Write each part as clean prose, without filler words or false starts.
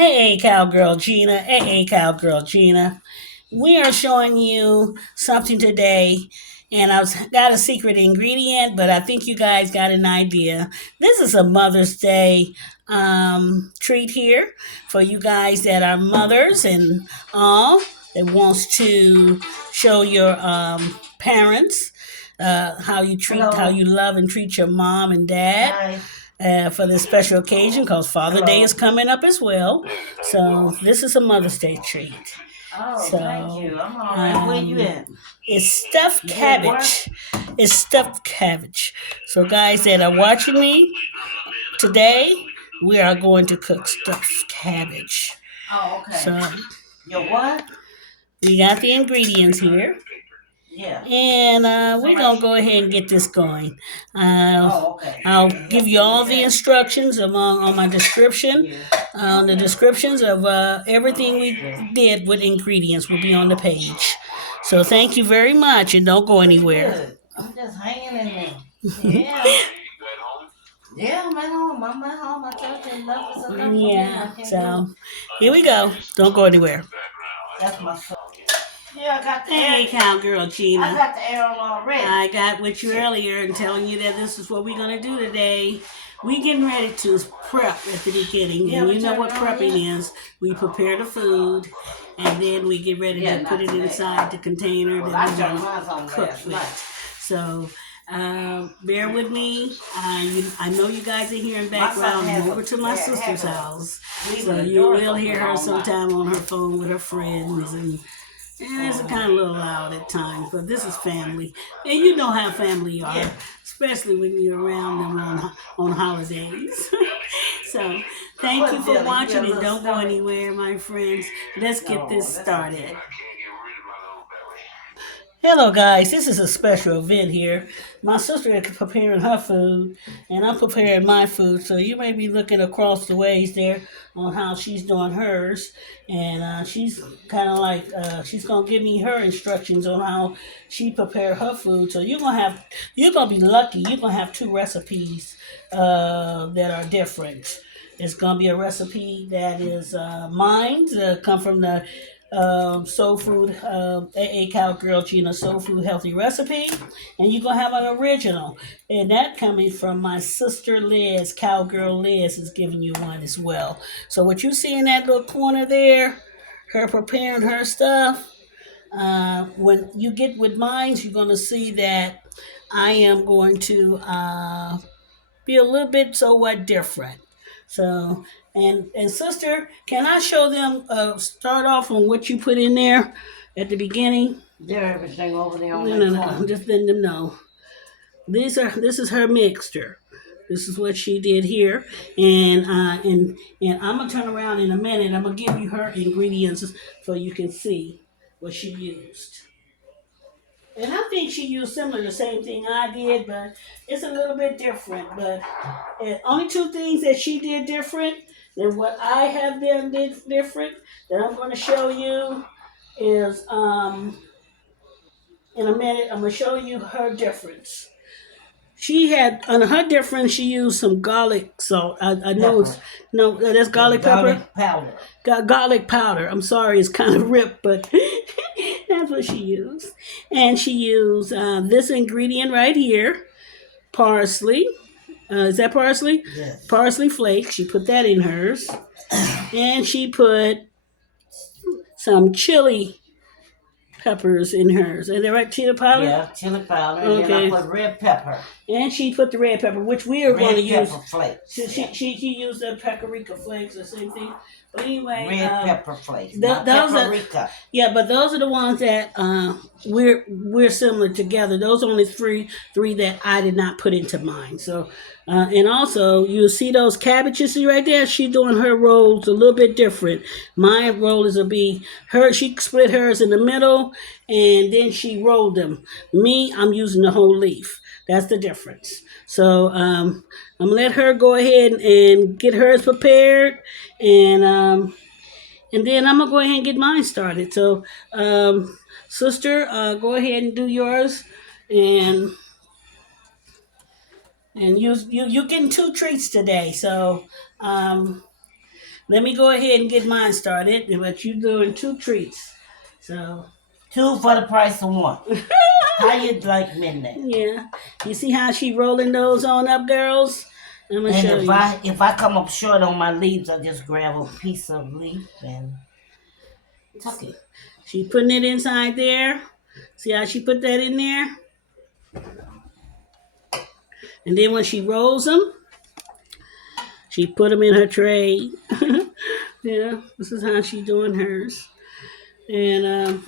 Hey, Cowgirl Gina. Hey, Cowgirl Gina. We are showing you something today, and I've got a secret ingredient, but I think you guys got an idea. This is a Mother's Day treat here for you guys that are mothers and all that wants to show your parents how you love and treat your mom and dad. Hi. For this special occasion because Father Day is coming up as well. So this is a Mother's Day treat. Oh, so, thank you. I'm all right. Where you at? It's stuffed cabbage. It's stuffed cabbage. So guys that are watching me today, we are going to cook stuffed cabbage. Oh, okay. So your what? We got the ingredients here. Yeah. And we're going to go ahead and get this going. Okay. I'll give you all the instructions on my description. The descriptions of everything we did with ingredients will be on the page. So thank you very much, and don't go anywhere. Good. I'm just hanging in there. Yeah. Yeah, I'm at home. I told you enough is enough. Yeah, so here we go. Don't go anywhere. That's my son. Yeah, I got the Hey, Cowgirl Gina. I got the arrow already. I got with you earlier and telling you that this is what we're going to do today. We getting ready to prep at the beginning. And you know what prepping is. We prepare the food, and then we get ready to put it inside the container that we're going to cook with. So bear with me. I know you guys are hearing background. I'm over to my sister's house. So you will hear her sometime on her phone with her friends, and it's kind of a little loud at times, but this is family. And you know how family are, especially when you're around them on holidays. So thank you for watching, and don't go anywhere, my friends. Let's get this started. Hello guys, this is a special event here. My sister is preparing her food and I'm preparing my food, so you may be looking across the ways there on how she's doing hers, and she's kind of like she's gonna give me her instructions on how she prepare her food. So you're gonna be lucky. You're gonna have two recipes that are different. It's gonna be a recipe that is mine, come from the soul food, AA Cowgirl Gina soul food healthy recipe, and you're gonna have an original, and that coming from my sister Liz. Cowgirl Liz is giving you one as well. So what you see in that little corner there, her preparing her stuff. When you get with mine, you're gonna see that I am going to be a little bit so what different. So and sister, can I show them start off on what you put in there at the beginning? They're everything over there on No. I'm just letting them know. This is her mixture. This is what she did here, and I'm gonna turn around in a minute. I'm gonna give you her ingredients so you can see what she used. And I think she used similar the same thing I did, but it's a little bit different. But only two things that she did different than what I have done did different that I'm going to show you is in a minute. I'm going to show you her difference. She had on her difference. She used some garlic salt. I know it's no, that's garlic pepper. Powder. Garlic powder. I'm sorry, it's kind of ripped, but that's what she used. And she used this ingredient right here, parsley. Is that parsley? Yes. Parsley flakes. She put that in hers, and she put some chili peppers in hers. Is that right? Chili powder? Yeah, chili powder. Okay. And I put red pepper. And she put the red pepper, which we are going to use. Red pepper flakes. She used the paprika flakes, the same thing. But anyway, red pepper flakes. Those paprika. But those are the ones that we're similar together. Those are only three that I did not put into mine. So and also you see those cabbages right there. She's doing her rolls a little bit different. My rollers will be her. She split hers in the middle and then she rolled them. Me, I'm using the whole leaf. That's the difference. So I'm gonna let her go ahead and get hers prepared, and then I'm gonna go ahead and get mine started. So sister, go ahead and do yours, and you getting two treats today. So let me go ahead and get mine started, but you're doing 2 treats. So 2 for the price of 1. How you like midnight? yeah, you see how she rolling those on up, girls? I'm gonna show you. If I come up short on my leaves, I just grab a piece of leaf and tuck it. She putting it inside there. See how she put that in there? And then when she rolls them, she put them in her tray. Yeah, this is how she doing hers. And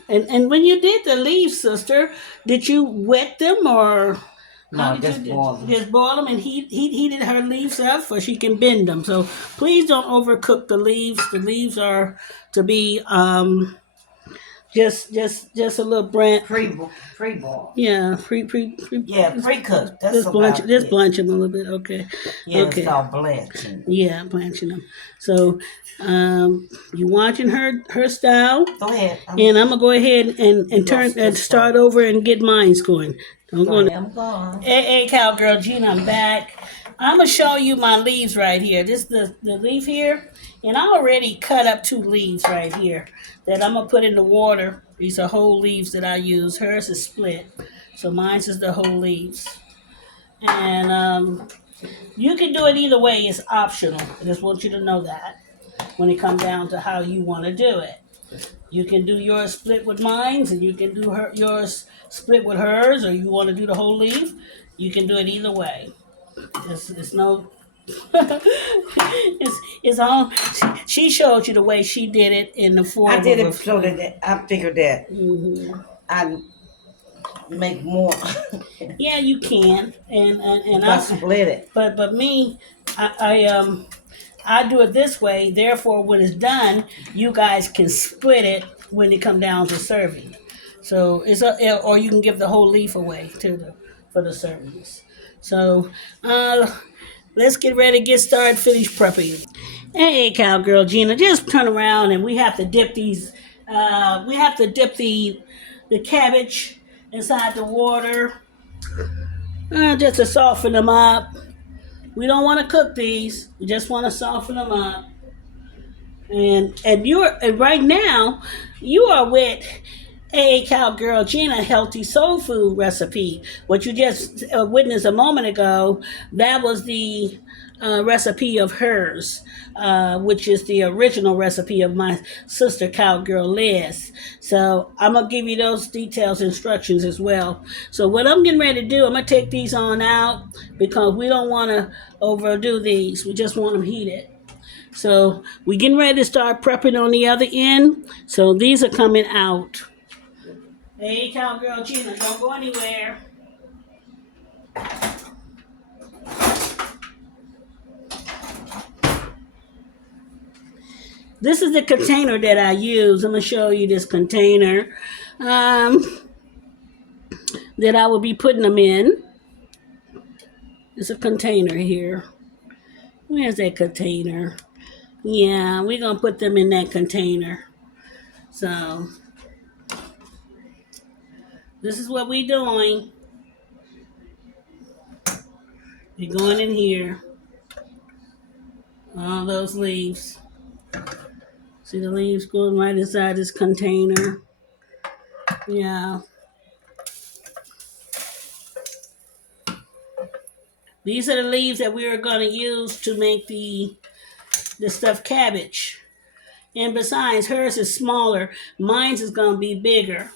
when you did the leaves, sister, did you wet them or how No, did just you boil them. just boil them and heated her leaves up so she can bend them? So please don't overcook the leaves. The leaves are to be just a little brand. Pre-boil. Yeah, Yeah, pre-cooked. That's just blanch about it. blanch them a little bit. Okay. Yeah, Okay. it's called blanching. Yeah, blanching them. So you watching her style. Go ahead. And I'm gonna go ahead and turn and start over and get mine's going. I'm gone. Hey, Cowgirl Gina, I'm back. I'm gonna show you my leaves right here. This is the leaf here, and I already cut up 2 leaves right here that I'm gonna put in the water. These are whole leaves that I use. Hers is split, so mine's is the whole leaves. And you can do it either way. It's optional. I just want you to know that when it comes down to how you want to do it. You can do yours split with mine's, and you can do yours split with hers, or you want to do the whole leaf. You can do it either way. It's no. it's all. She showed you the way she did it in the form. I did it so that I figured that I make more. Yeah, you can, and I split it. But me, I do it this way. Therefore, when it's done, you guys can split it when it come down to serving. So or you can give the whole leaf away for the servings. So let's get ready to get started. Finish prepping. Hey, Cowgirl Gina, just turn around and we have to dip these. We have to dip the cabbage inside the water just to soften them up. We don't want to cook these. We just want to soften them up. And right now, you are with a Cowgirl Gina healthy soul food recipe. What you just witnessed a moment ago, that was the recipe of hers, which is the original recipe of my sister Cowgirl Liz. So I'm gonna give you those details, instructions as well. So what I'm getting ready to do, I'm gonna take these on out because we don't want to overdo these. We just want them heated. So we're getting ready to start prepping on the other end. So these are coming out. Hey, Cowgirl Gina, don't go anywhere. This is the container that I use. I'm going to show you this container that I will be putting them in. It's a container here. Where's that container? Yeah, we're going to put them in that container. So this is what we're doing. We're going in here. All those leaves. See the leaves going right inside this container. Yeah. These are the leaves that we are going to use to make the stuffed cabbage. And besides, hers is smaller. Mine's is going to be bigger.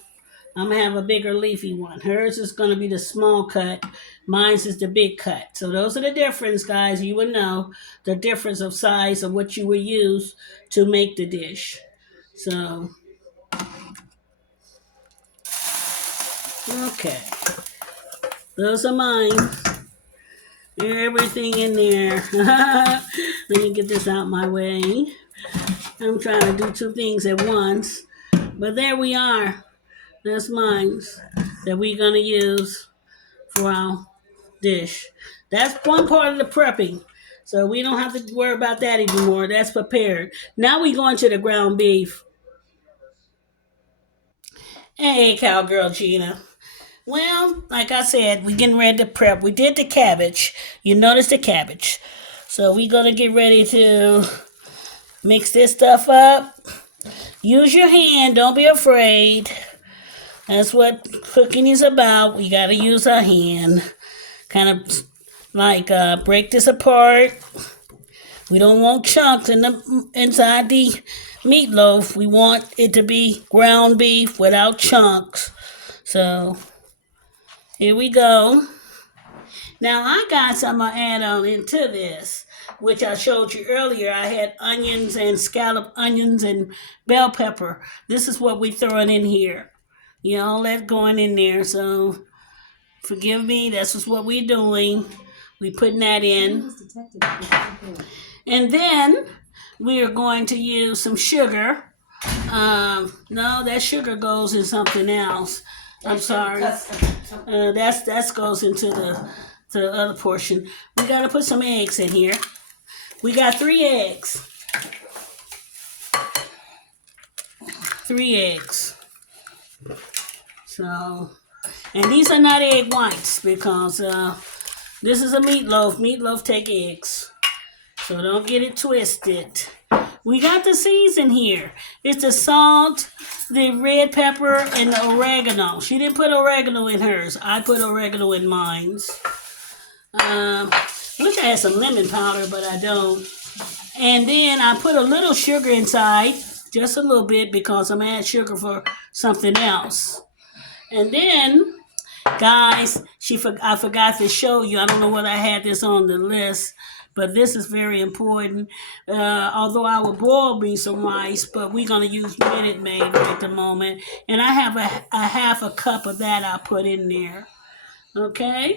I'm going to have a bigger leafy one. Hers is going to be the small cut. Mine's is the big cut. So those are the difference, guys. You would know the difference of size of what you would use to make the dish. So, okay. Those are mine. Everything in there. Let me get this out my way. I'm trying to do 2 things at once. But there we are. That's mine that we're going to use for our dish. That's one part of the prepping. So we don't have to worry about that anymore. That's prepared. Now we go into the ground beef. Hey, Cowgirl Gina. Well, like I said, we're getting ready to prep. We did the cabbage. You noticed the cabbage. So we're going to get ready to Mix this stuff up. Use your hand. Don't be afraid. That's what cooking is about. We got to use our hand. Kind of like break this apart. We don't want chunks inside the meatloaf. We want it to be ground beef without chunks. So here we go. Now I got something to add on into this, which I showed you earlier. I had onions and scallop onions and bell pepper. This is what we throwing in here. All that going in there. So forgive me. This is what we're doing. We putting that in. And then we are going to use some sugar. No, that sugar goes in something else. I'm sorry. That goes into the other portion. We got to put some eggs in here. We got 3 eggs. 3 eggs. So, and these are not egg whites because this is a meatloaf. Meatloaf take eggs. So don't get it twisted. We got the season here. It's the salt, the red pepper, and the oregano. She didn't put oregano in hers. I put oregano in mine. I wish I had some lemon powder, but I don't. And then I put a little sugar inside, just a little bit, because I'm adding sugar for something else. And then, guys, I forgot to show you. I don't know whether I had this on the list, but this is very important. Although I would boil me some rice, but we're going to use Minute Maid at the moment. And I have a half a cup of that I put in there. Okay?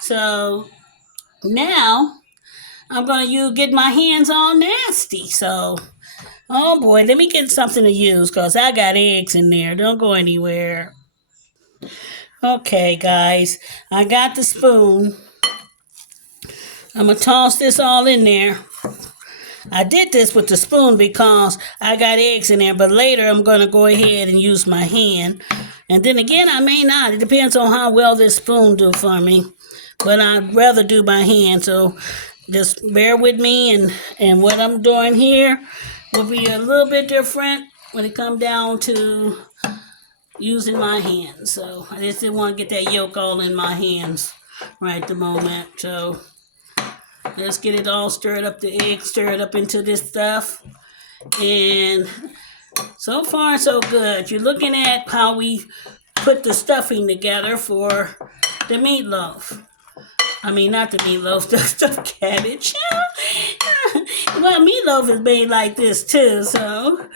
So now I'm going to get my hands all nasty. So, oh boy, let me get something to use because I got eggs in there. Don't go anywhere. Okay, guys, I got the spoon. I'm going to toss this all in there. I did this with the spoon because I got eggs in there, but later I'm going to go ahead and use my hand. And then again, I may not. It depends on how well this spoon do for me. But I'd rather do my hand, so just bear with me. And what I'm doing here will be a little bit different when it comes down to using my hands. So I just didn't want to get that yolk all in my hands right at the moment. So let's get it all stirred up, the egg stirred up into this stuff. And so far, so good. You're looking at how we put the stuffing together for the meatloaf. I mean, not the meatloaf, the stuffed cabbage. Well, meatloaf is made like this too, so.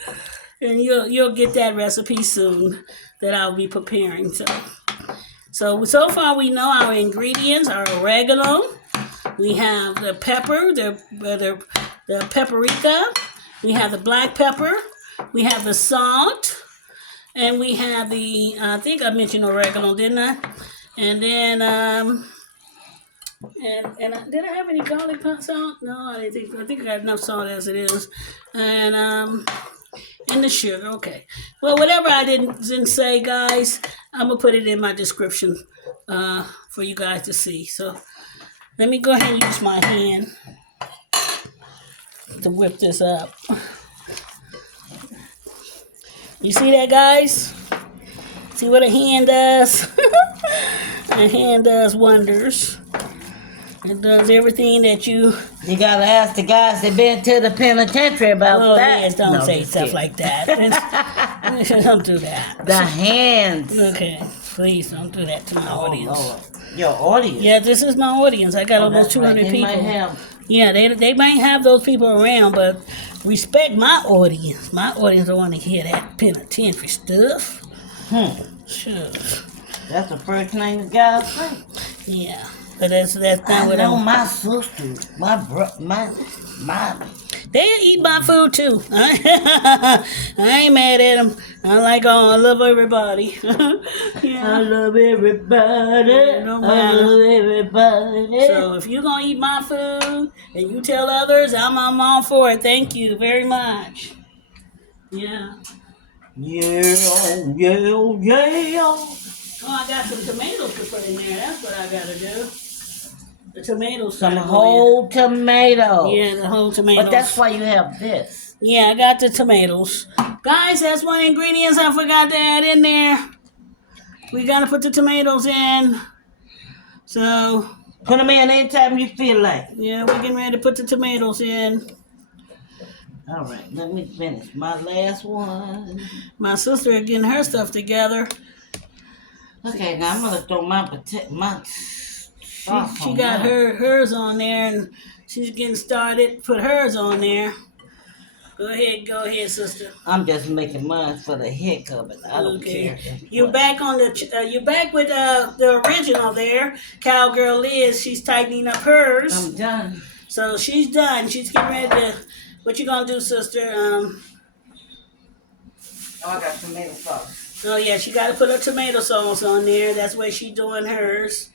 And you'll get that recipe soon that I'll be preparing. So far we know our ingredients are oregano. We have the pepper, the paprika. We have the black pepper. We have the salt. And we have I think I mentioned oregano, didn't I? And then, did I have any garlic salt? No, I didn't think. I think I got enough salt as it is. And the sugar, okay. Well, whatever I didn't say, guys, I'm going to put it in my description for you guys to see. So let me go ahead and use my hand to whip this up. You see that, guys? See what a hand does? A hand does wonders. It does everything that you gotta ask the guys that been to the penitentiary about that. Yes, don't say stuff like that. Don't do that. The hands. Okay, please don't do that to my audience. Lord. Your audience? Yeah, this is my audience. I got almost 200 right. people. Yeah, they might have those people around, but respect my audience. My audience don't want to hear that penitentiary stuff. Sure. That's the first thing the guys say. Yeah. But that's not what I know my sister, my they eat my food too. I ain't mad at them. I love everybody. Yeah. I love everybody. No I love everybody. So if you're gonna eat my food and you tell others, I'm all for it. Thank you very much. Yeah. Yeah. Oh, I got some tomatoes to put in there. That's what I gotta do. The tomatoes. Some whole tomatoes. Yeah, the whole tomatoes. But that's why you have this. Yeah, I got the tomatoes. Guys, that's one ingredients I forgot to add in there. We got to put the tomatoes in. So. Put them in anytime you feel like. Yeah, we're getting ready to put the tomatoes in. All right, let me finish my last one. My sister is getting her stuff together. Okay, now I'm gonna throw my She got hers on there, and she's getting started. Put hers on there. Go ahead, sister. I'm just making mine for the heck of it. I don't care. You're back on the. You're back with the original there, Cowgirl Liz. She's tightening up hers. I'm done. So she's done. She's getting ready to. What you gonna do, sister? Oh, I got tomato sauce. Oh yeah, she got to put her tomato sauce on there. That's where she's doing hers.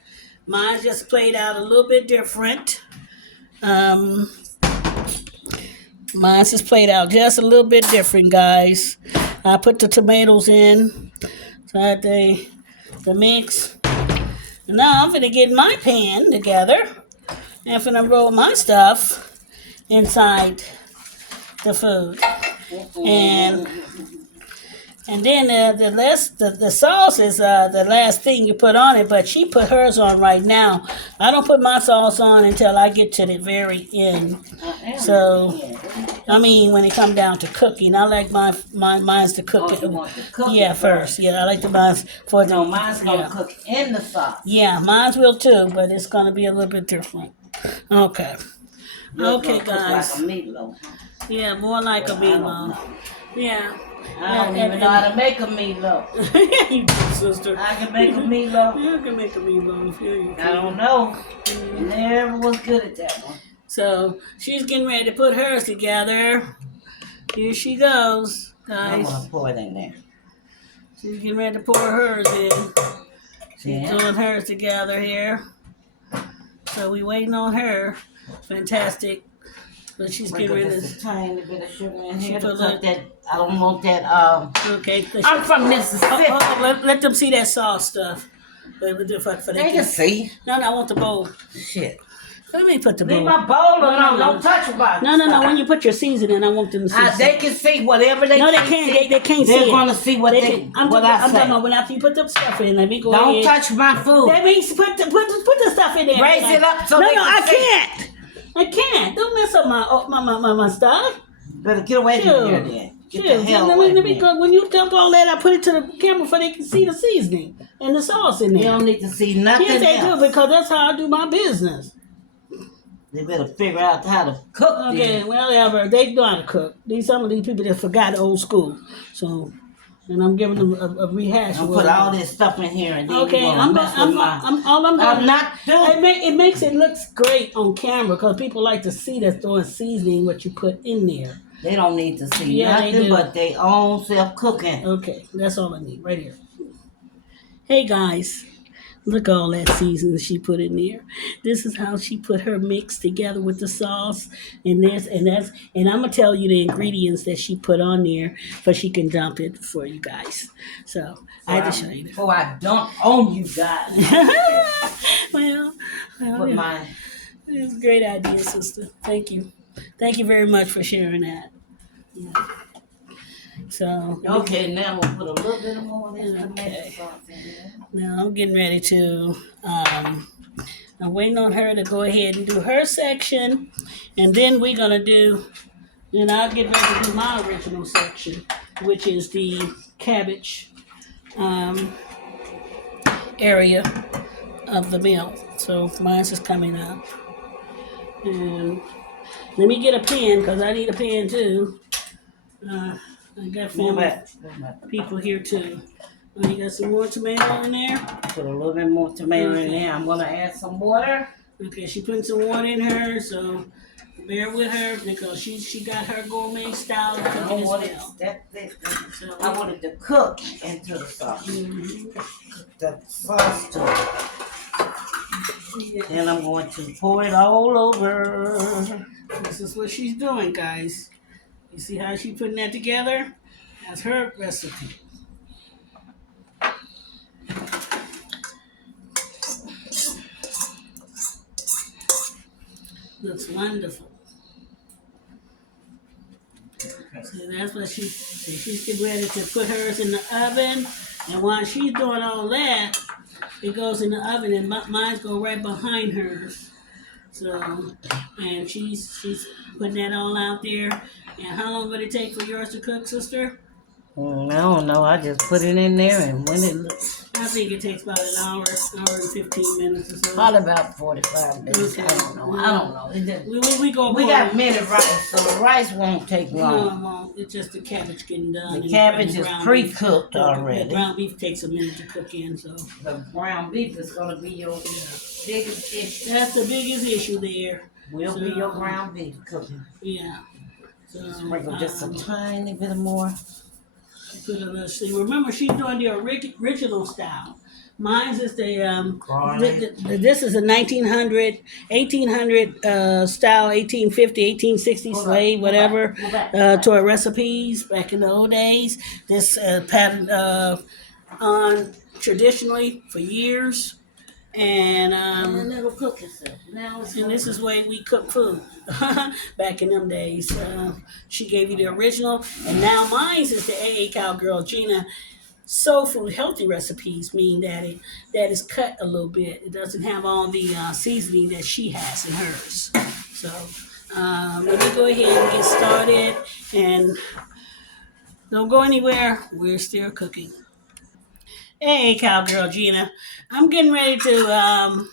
Mine's just played out a little bit different. Mine's just played out just a little bit different, guys. I put the tomatoes in, so I had the mix. And now I'm gonna get my pan together, and I'm gonna roll my stuff inside the food, and then the sauce is the last thing you put on it, but she put hers on right now. I don't put my sauce on until I get to the very end. So, I mean, when it comes down to cooking, I like mine's to cook it. You want to cook Yeah, it first. Yeah, I like the mine's for the. No, mine's gonna cook in the sauce. Yeah, mine's will too, but it's gonna be a little bit different. Okay. Okay, guys. Like a meatloaf. Yeah, more like a meatloaf. Yeah. I don't even know how to make a meatloaf. You do, sister. I can make a meatloaf. You can make a meatloaf. Yeah, you can. I don't know. Never was good at that one. So she's getting ready to put hers together. Here she goes, guys. I'm gonna pour it in there. She's getting ready to pour hers in. She's doing hers together here. So we waiting on her. Fantastic. But she's getting ready to. Just a tiny bit of sugar in here to put cook that. I don't want that. Okay. I'm from Mississippi. Let them see that sauce stuff. For They can see. No, I want the bowl. Shit. Let me put the bowl. Leave my bowl alone. Don't touch about it. No. When you put your seasoning, I want them to see. They can see whatever they. No, they can't. They can't see it. They're gonna see what I'm talking about when after you put the stuff in. Let me go ahead. Don't touch my food. That means put the stuff in there. Raise it up so no, they can I see. can't. I can't. Don't mess up my stuff. Better get away from here then. Get the hell let away me go. When you dump all that, I put it to the camera so they can see the seasoning and the sauce in there. You don't need to see nothing Yes, they else. do, because that's how I do my business. They better figure out how to cook. Okay, then. whatever. They know how to cook. Some of these people that forgot old school. So, and I'm giving them a rehash. I'll put all this stuff in here and then okay, you're gonna mess with my... I'm not doing... It makes it look great on camera because people like to see that throwing seasoning what you put in there. They don't need to see nothing but their own self-cooking. Okay, that's all I need right here. Hey guys, look at all that seasoning she put in there. This is how she put her mix together with the sauce and I'm gonna tell you the ingredients that she put on there, but she can dump it for you guys. So I had to show you. Before I dump on you guys. well, mine. It's a great idea, sister. Thank you. Thank you very much for sharing that. Yeah. So okay, now we'll put a little bit more of this tomato sauce in there. Now I'm getting ready to I'm waiting on her to go ahead and do her section, and then we're gonna then I'll get ready to do my original section, which is the cabbage area of the meal. So mine's just coming up. And let me get a pen because I need a pen too. I got family people here too. Oh, you got some more tomato in there? Put a little bit more tomato in there. I'm gonna add some water. Okay, she putting some water in her, so bear with her because she got her gourmet style of cooking as well. I wanted to cook into the sauce. Cook the sauce to it. Then I'm going to pour it all over. This is what she's doing, guys. You see how she's putting that together? That's her recipe. Looks wonderful. So that's what she's getting ready to put hers in the oven. And while she's doing all that, it goes in the oven, and mine's go right behind hers. So, and she's putting that all out there. And how long would it take for yours to cook, sister? I don't know. I just put it in there, and when it I think it takes about an hour and 15 minutes or so. probably about 45 minutes. Okay. I don't know. It just, We go. we got minute rice, so the rice won't take No, long. it won't. It's just the cabbage getting done. The cabbage is pre-cooked already. The ground beef takes a minute to cook in, so. The ground beef is going to be your biggest issue. That's the biggest issue there. Will be your ground beef cooking. Yeah. So, Sprinkle just a tiny bit more. Put a little, see, remember, she's doing the original style. Mine's is this is a 1800 style, 1850, 1860 slave, whatever, to our recipes back in the old days. This pattern on traditionally for years. And it'll cook itself. Now it's and this is the way we cook food back in them days. She gave you the original, and now mine's is the AA Cowgirl Gina soul food healthy recipes, mean that is cut a little bit. It doesn't have all the seasoning that she has in hers. So let me go ahead and get started, and don't go anywhere. We're still cooking. Hey, Cowgirl Gina. I'm getting ready to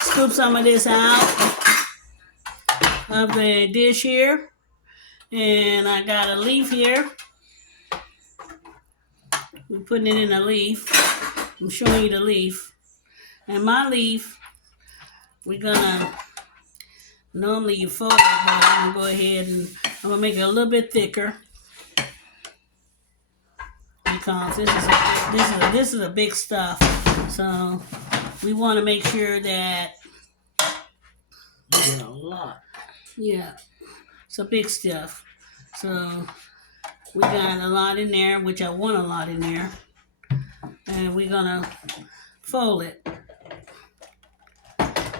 scoop some of this out of the dish here. And I got a leaf here. We're putting it in a leaf. I'm showing you the leaf. And my leaf, we're gonna, normally you fold it, but I'm gonna go ahead and I'm gonna make it a little bit thicker. Because this is a big stuff. So we want to make sure that you get a lot. Yeah, it's a big stuff. So we got a lot in there, which I want a lot in there, and we're gonna fold it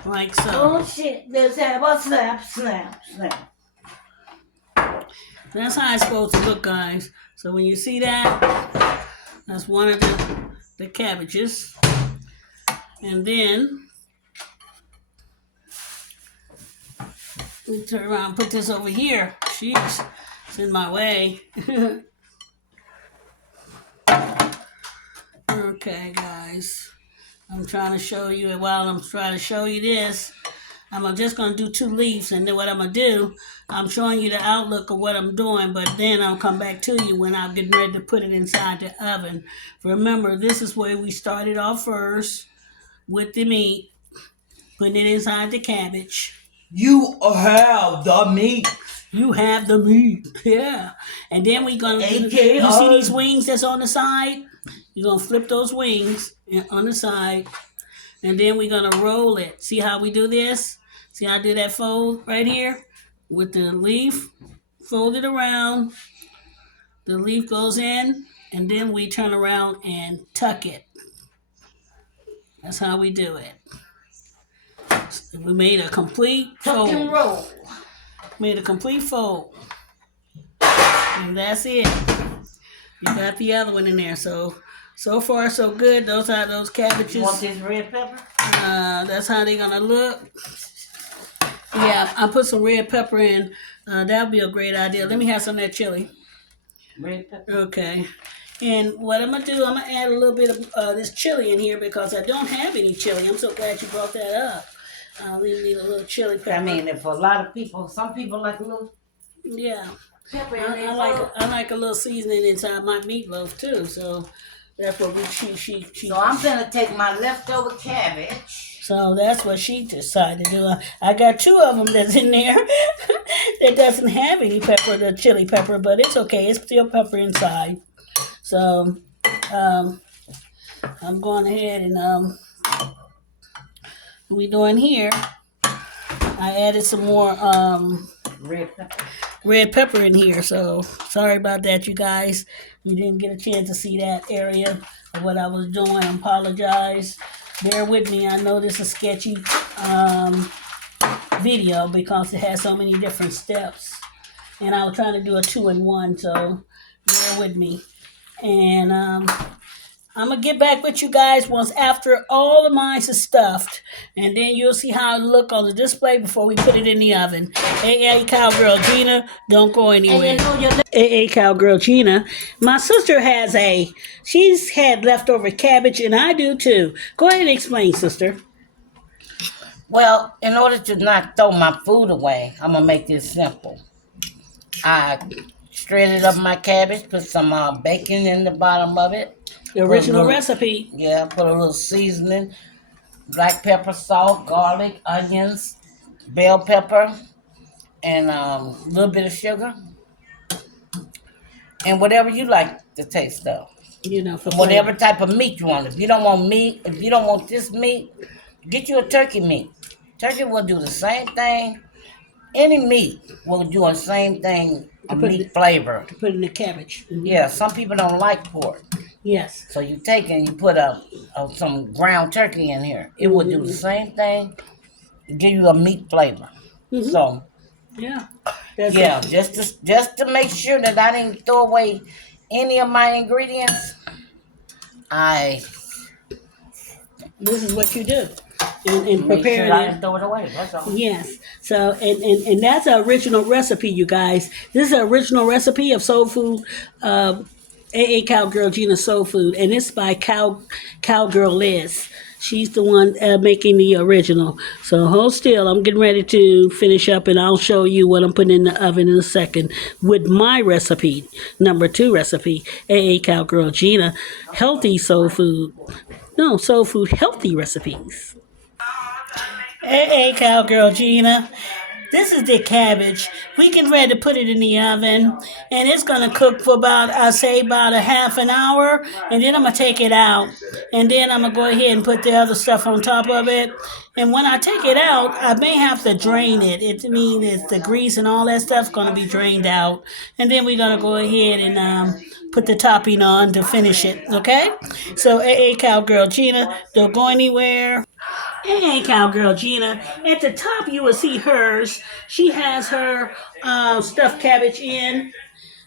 like so. Oh shit! Let's have a snap. That's how it's supposed to look, guys. So when you see that, that's one of the cabbages. And then we turn around and put this over here. Jeez, it's in my way. Okay, guys. I'm trying to show you it. While I'm trying to show you this, I'm just going to do 2 leaves, and then what I'm going to do, I'm showing you the outlook of what I'm doing, but then I'll come back to you when I'm getting ready to put it inside the oven. Remember, this is where we started off first with the meat, putting it inside the cabbage. You have the meat. You have the meat, yeah. And then we're going to, you see these wings that's on the side? You're going to flip those wings on the side, and then we're going to roll it. See how we do this? See how I do that fold right here? With the leaf, fold it around. The leaf goes in, and then we turn around and tuck it. That's how we do it. So we made a complete fold. Tuck and roll. Made a complete fold. And that's it. You got the other one in there. So far, so good. Those are those cabbages. You want this red pepper? That's how they're going to look. Yeah, I put some red pepper in. That would be a great idea. Let me have some of that chili. Red pepper. Okay. And what I'm going to do, I'm going to add a little bit of this chili in here because I don't have any chili. I'm so glad you brought that up. We need a little chili pepper. I mean, for a lot of people, some people like a little pepper in there. I like a little seasoning inside my meatloaf too. So that's what she. So I'm going to take my leftover cabbage. So that's what she decided to do. I got 2 of them that's in there that doesn't have any pepper, the chili pepper, but it's okay. It's still pepper inside. So I'm going ahead and we doing here. I added some more red pepper in here. So sorry about that, you guys. You didn't get a chance to see that area of what I was doing. I apologize. Bear with me. I know this is sketchy. video because it has so many different steps. And I was trying to do a 2-in-1, so bear with me. And I'm gonna get back with you guys once after all of mine is stuffed, and then you'll see how it look on the display before we put it in the oven. Hey, Cowgirl Gina, don't go anywhere. Hey, Cowgirl Gina, my sister she's had leftover cabbage, and I do too. Go ahead and explain, sister. Well, in order to not throw my food away, I'm gonna make this simple. I shredded up my cabbage, put some bacon in the bottom of it. The original recipe. Yeah, put a little seasoning, black pepper, salt, garlic, onions, bell pepper, and a little bit of sugar, and whatever you like the taste of. For whatever type of meat you want. If you don't want this meat, get you a turkey meat. Turkey will do the same thing. Any meat will do the same thing. A meat flavor. To put in the cabbage. Mm-hmm. Yeah, some people don't like pork. Yes. So you take and you put some ground turkey in here. It will do the same thing. Give you a meat flavor. Mm-hmm. So yeah, just to make sure that I didn't throw away any of my ingredients. This is what you do. And prepare sure I didn't throw it away. That's all. Yes. So and that's an original recipe, you guys. This is an original recipe of soul food. Cowgirl Gina Soul Food, and it's by Cowgirl Liz. She's the one making the original. So hold still. I'm getting ready to finish up, and I'll show you what I'm putting in the oven in a second with my recipe, number 2 recipe. Cowgirl Gina, healthy soul food. No, soul food healthy recipes. Cowgirl Gina. This is the cabbage. We get ready to put it in the oven, and it's going to cook for about a half an hour, and then I'm going to take it out, and then I'm going to go ahead and put the other stuff on top of it. And when I take it out, I may have to drain it. It's the grease and all that stuff's going to be drained out, and then we're going to go ahead and put the topping on to finish it, okay? So, Cowgirl Gina, don't go anywhere. Cowgirl Gina. At the top, you will see hers. She has her stuffed cabbage in.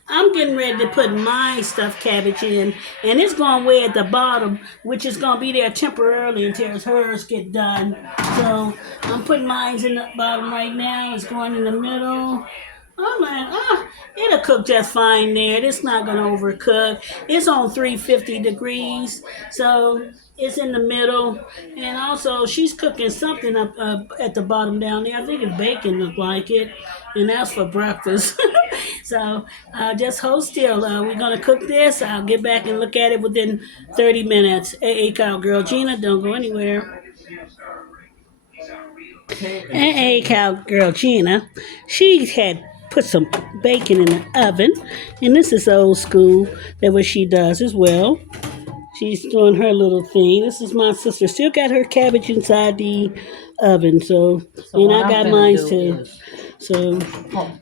I'm getting ready to put my stuffed cabbage in, and it's going way at the bottom, which is going to be there temporarily until hers get done. So I'm putting mine in the bottom right now. It's going in the middle. It'll cook just fine there. It's not going to overcook. It's on 350 degrees, so it's in the middle. And also, she's cooking something up at the bottom down there. I think it's bacon, look like it, and that's for breakfast. So just hold still. We're going to cook this. I'll get back and look at it within 30 minutes. Cowgirl Gina, don't go anywhere. Cowgirl Gina, she had put some bacon in the oven, and this is old school. That's what she does as well. She's doing her little thing. This is my sister. Still got her cabbage inside the oven, so and I got mine too. So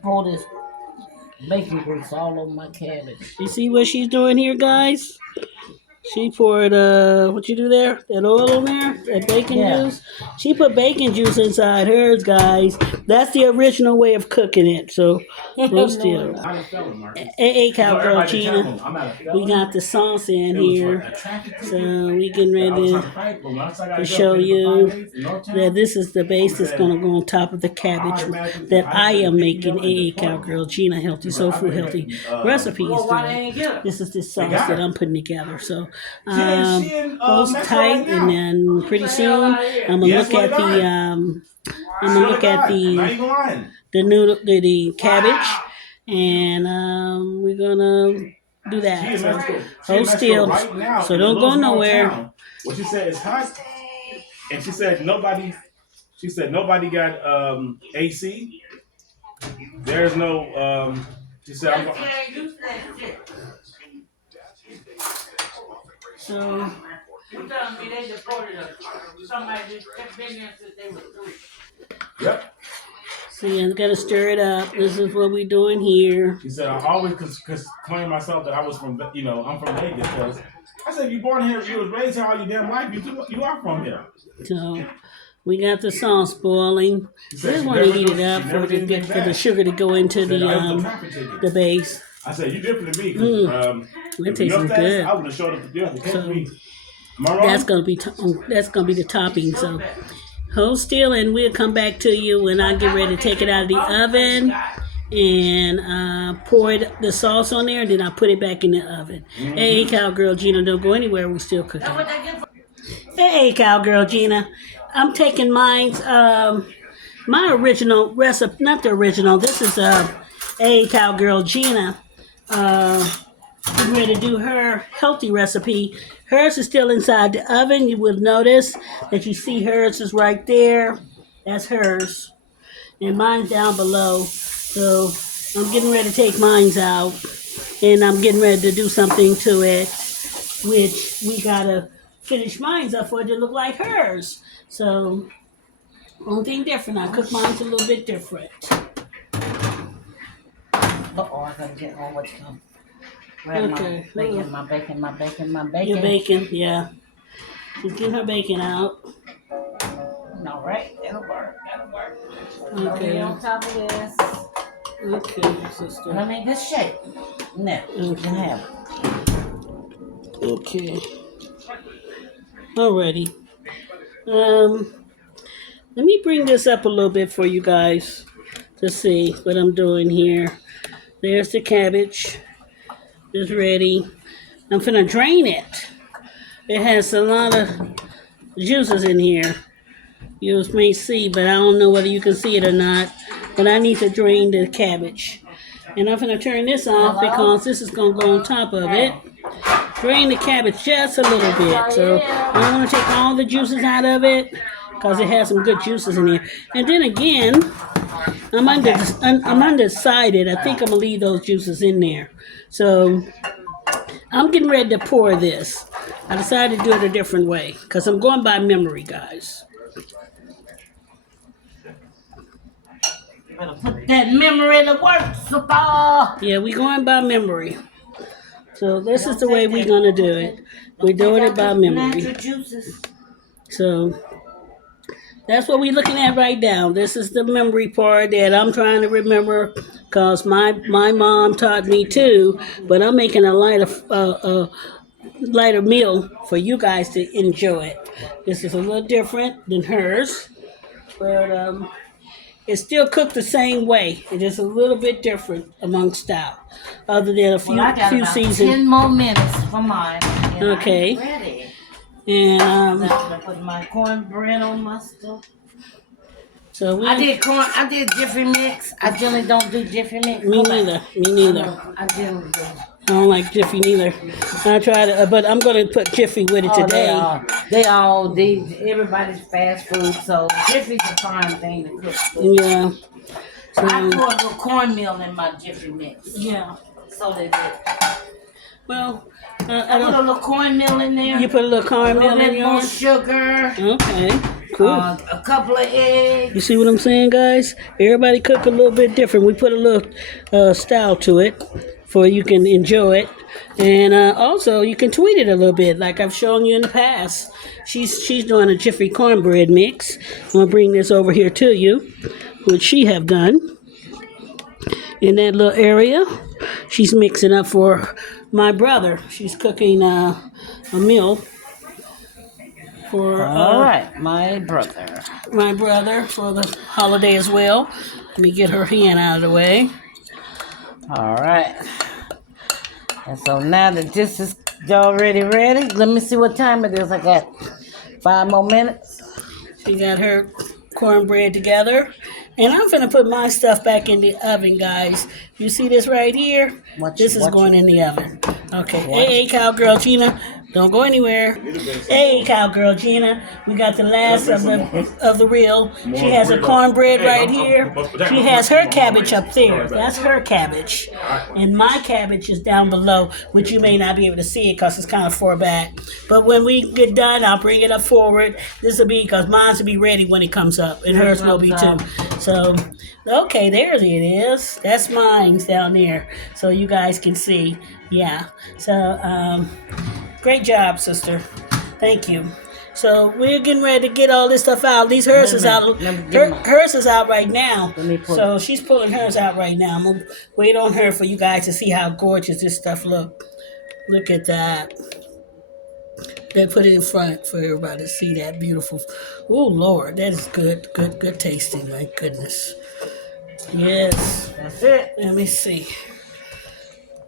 pour this bacon grease all over my cabbage. You see what she's doing here, guys? She poured, what you do there? That oil on there? That bacon juice? She put bacon juice inside hers, guys. That's the original way of cooking it. So, hold still. Cowgirl Gina. We got the sauce in here. So, we getting ready to show you that this is the base that's going to go on top of the cabbage that I am making. Cowgirl Gina Healthy Soul Food Healthy Recipes. This is the sauce that I'm putting together. So, hold tight, and then pretty soon I'm gonna look at the noodle, the cabbage, and we're gonna do that. So hold still, so don't go nowhere. What she said is hot, and she said nobody got AC. There's no she said I'm going. So you telling me they deported somebody just kept in there since they were 3? Yep. See, I gotta stir it up. This is what we're doing here. She said I always claim myself that I was from, I'm from Vegas. Because I said, you born here, you was raised here all your damn life. You are from here. So We got the sauce boiling. She We said just she want to never heat it she up never for did anything for the bad. sugar to go into Said, I was the the traffic ticket. the base. I said, you different than me, Mm, because that if your tastes status, good. I would have showed up. You have to catch So me. Am I that's wrong? gonna be that's gonna be the topping. So hold still, and we'll come back to you when I get ready to take it out of the oven and pour the sauce on there. And then I put it back in the oven. Hey, Cowgirl Gina, don't go anywhere. We still cooking. Hey, Cowgirl Gina, I'm taking mine's my original recipe, not the original. This is a Cowgirl Gina. Getting ready to do her healthy recipe. Hers is still inside the oven. You will notice that you see hers is right there. That's hers. And mine's down below. So I'm getting ready to take mine's out. And I'm getting ready to do something to it, which we gotta finish mine's up for it to look like hers. So only thing different, I cook mine's a little bit different. Uh-oh, I gotta get on what you come. Grab Okay. my bacon, my bacon, my bacon, my bacon. Your bacon, yeah. She's getting her bacon out. All right, that'll work. That'll work. Okay. On top of this. Okay, sister. Let me this shape. Now, you can have it. Okay. Alrighty. Let me bring this up a little bit for you guys to see what I'm doing here. There's the cabbage. It's ready. I'm finna drain it. It has a lot of juices in here. You may see, but I don't know whether you can see it or not. But I need to drain the cabbage. And I'm gonna turn this off because this is gonna go on top of it. Drain the cabbage just a little bit. So I don't want to take all the juices out of it because it has some good juices in here. And then again, I'm undecided. I think I'm gonna leave those juices in there. So I'm getting ready to pour this. I decided to do it a different way because I'm going by memory, guys. Put that memory to work, super. Yeah, we're going by memory. So this is the way we're gonna do it. We're doing it by memory. Natural juices. So that's what we're looking at right now. This is the memory part that I'm trying to remember because my mom taught me too. But I'm making a lighter meal for you guys to enjoy. This is a little different than hers, but it's still cooked the same way. It is a little bit different among style, other than a few Well, I got few about seasons. 10 more minutes for mine. And Okay. I'm ready. And Now I'm gonna put my cornbread on my stuff. so we. I did Jiffy Mix. I generally don't do Jiffy Mix. Me neither. Me neither. I generally do. I don't like Jiffy neither. I try to, but I'm gonna put Jiffy with it today. Everybody's fast food, so Jiffy's a fine thing to cook. Yeah. I So, put a little cornmeal in my Jiffy Mix. yeah. So that Well, I put a little cornmeal in there. you put a little a caramel little in bit more yours. sugar. Okay. Cool. A couple of eggs. You see what I'm saying, guys? Everybody cook a little bit different. We put a little style to it for you can enjoy it. And also, you can tweak it a little bit, like I've shown you in the past. She's doing a Jiffy cornbread mix. I'm going to bring this over here to you, which she have done. In that little area, she's mixing up for my brother. She's cooking a meal for All right, my brother. my brother for the holiday as well. Let me get her hand out of the way. All right. And so now that this is already ready, let me see what time it is. I got 5 more minutes. She got her cornbread together. And I'm going to put my stuff back in the oven, guys. You see this right here? This is going in the oven. Okay. Hey, Cowgirl Gina. Don't go anywhere. Hey, Cowgirl Gina. We got the last of the reel. She has her cornbread right here. She has her cabbage up there. That's her cabbage. And my cabbage is down below, which you may not be able to see it because it's kind of far back. But when we get done, I'll bring it up forward. This will be because mine will be ready when it comes up. And hers will be too. So, okay, there it is. That's mine's down there. So you guys can see. Yeah. So, great job, sister. Thank you. So we're getting ready to get all this stuff out. At least hers is out. Hers is out right now. So she's pulling hers out right now. I'm gonna wait on her for you guys to see how gorgeous this stuff look. Look at that. They put it in front for everybody to see that beautiful. Oh Lord, that is good tasting. My goodness. Yes. That's it. Let me see.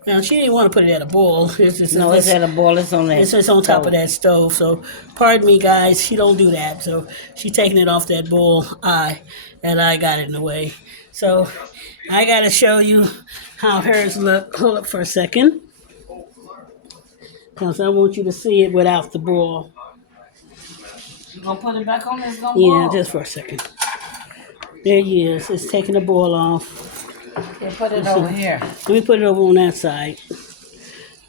Now she didn't want to put it at a boil. It's at a boil. It's on that. It's just on top of that stove. So pardon me, guys. She don't do that. So she's taking it off that bowl. And I got it in the way. So I gotta show you how hers look. Hold up for a second, because I want you to see it without the boil. You gonna put it back on? It's gonna Yeah, boil. just for a second. There he is. It's taking the boil off. Okay, put it over here. Let me put it over on that side.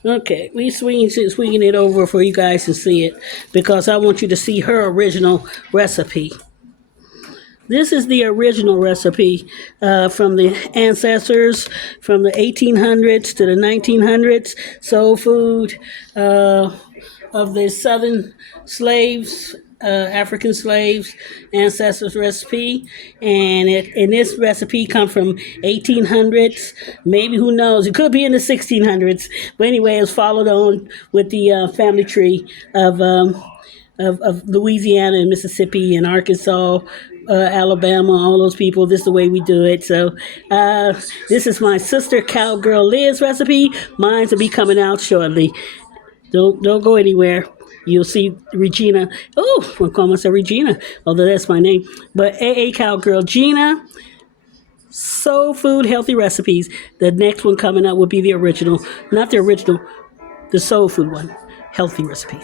Okay, we swinging it over for you guys to see it, because I want you to see her original recipe. This is the original recipe from the ancestors, from the 1800s to the 1900s, soul food of the southern slaves, African slaves, ancestors recipe. And this recipe come from 1800s, maybe, who knows, it could be in the 1600s. But anyway, it's followed on with the family tree of Louisiana and Mississippi and Arkansas, Alabama, all those people. This is the way we do it. So this is my sister Cowgirl Liz recipe. Mine will be coming out shortly. Don't go anywhere. You'll see Regina. Oh, I'll call myself Regina, although that's my name. But Cowgirl Gina. Soul food, healthy recipes. The next one coming up will be the original. Not the original, the soul food one. Healthy recipe.